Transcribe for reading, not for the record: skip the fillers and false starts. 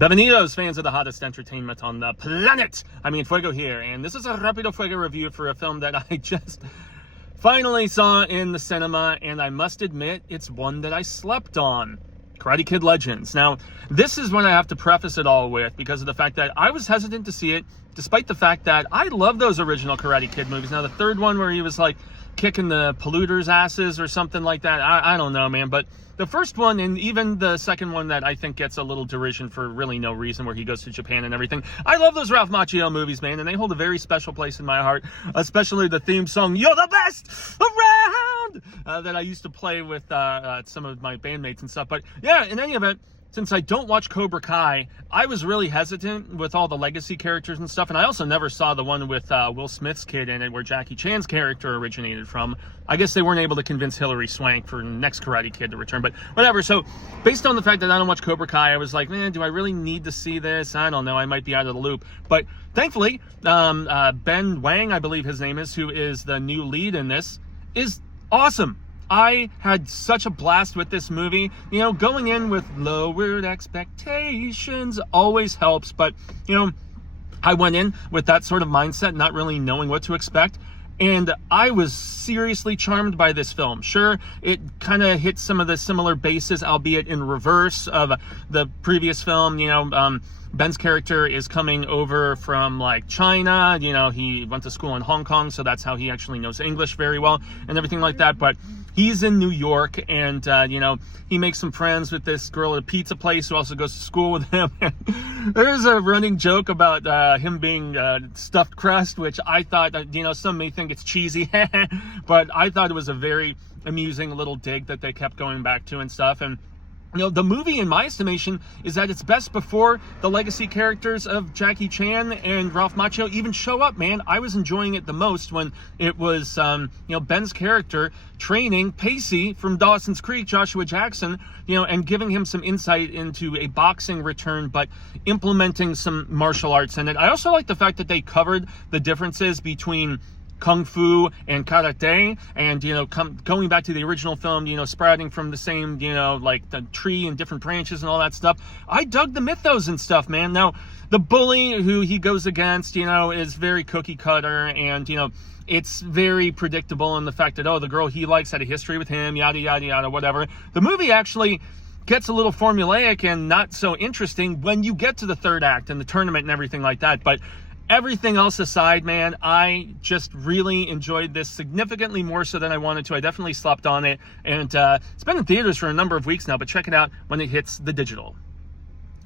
Bienvenidos, fans of the hottest entertainment on the planet. I mean, Fuego here, and this is a Rapido Fuego review for a film that I just finally saw in the cinema, and I must admit, it's one that I slept on. Karate Kid Legends. Now, this is what I have to preface it all with, because of the fact that I was hesitant to see it, despite the fact that I love those original Karate Kid movies. Now, the third one where he was like kicking the polluters' asses or something like that, I don't know, man, but the first one, and even the second one that I think gets a little derision for really no reason, where he goes to Japan and everything. I love those Ralph Macchio movies, man, and they hold a very special place in my heart, especially the theme song, "You're the Best Around," that I used to play with some of my bandmates and stuff. But yeah, in any event, since I don't watch Cobra Kai, I was really hesitant with all the legacy characters and stuff, and I also never saw the one with Will Smith's kid in it, where Jackie Chan's character originated from. I guess they weren't able to convince Hilary Swank for next Karate Kid to return, but whatever. So, based on the fact that I don't watch Cobra Kai, I was like, man, do I really need to see this? I don't know, I might be out of the loop. But thankfully, Ben Wang, I believe his name is, who is the new lead in this, is awesome. I had such a blast with this movie. You know, going in with lowered expectations always helps, but, you know, I went in with that sort of mindset, not really knowing what to expect, and I was seriously charmed by this film. Sure, it kind of hit some of the similar bases, albeit in reverse of the previous film. You know, Ben's character is coming over from like China. You know, he went to school in Hong Kong, so that's how he actually knows English very well and everything like that. But he's in New York, and you know, he makes some friends with this girl at a pizza place who also goes to school with him. There's a running joke about him being stuffed crust, which I thought, you know, some may think it's cheesy, but I thought it was a very amusing little dig that they kept going back to and stuff. And you know, the movie, in my estimation, is at its best before the legacy characters of Jackie Chan and Ralph Macchio even show up, man. I was enjoying it the most when it was, you know, Ben's character training Pacey from Dawson's Creek, Joshua Jackson, you know, and giving him some insight into a boxing return, but implementing some martial arts in it. I also like the fact that they covered the differences between Kung Fu and Karate, and, you know, going back to the original film, you know, sprouting from the same, you know, like the tree and different branches and all that stuff. I dug the mythos and stuff, man. Now, the bully who he goes against, you know, is very cookie cutter, and, you know, it's very predictable in the fact that, oh, the girl he likes had a history with him, yada, yada, yada, whatever. The movie actually gets a little formulaic and not so interesting when you get to the third act and the tournament and everything like that, but everything else aside, man, I just really enjoyed this significantly more so than I wanted to. I definitely slept on it, and it's been in theaters for a number of weeks now, but check it out when it hits the digital.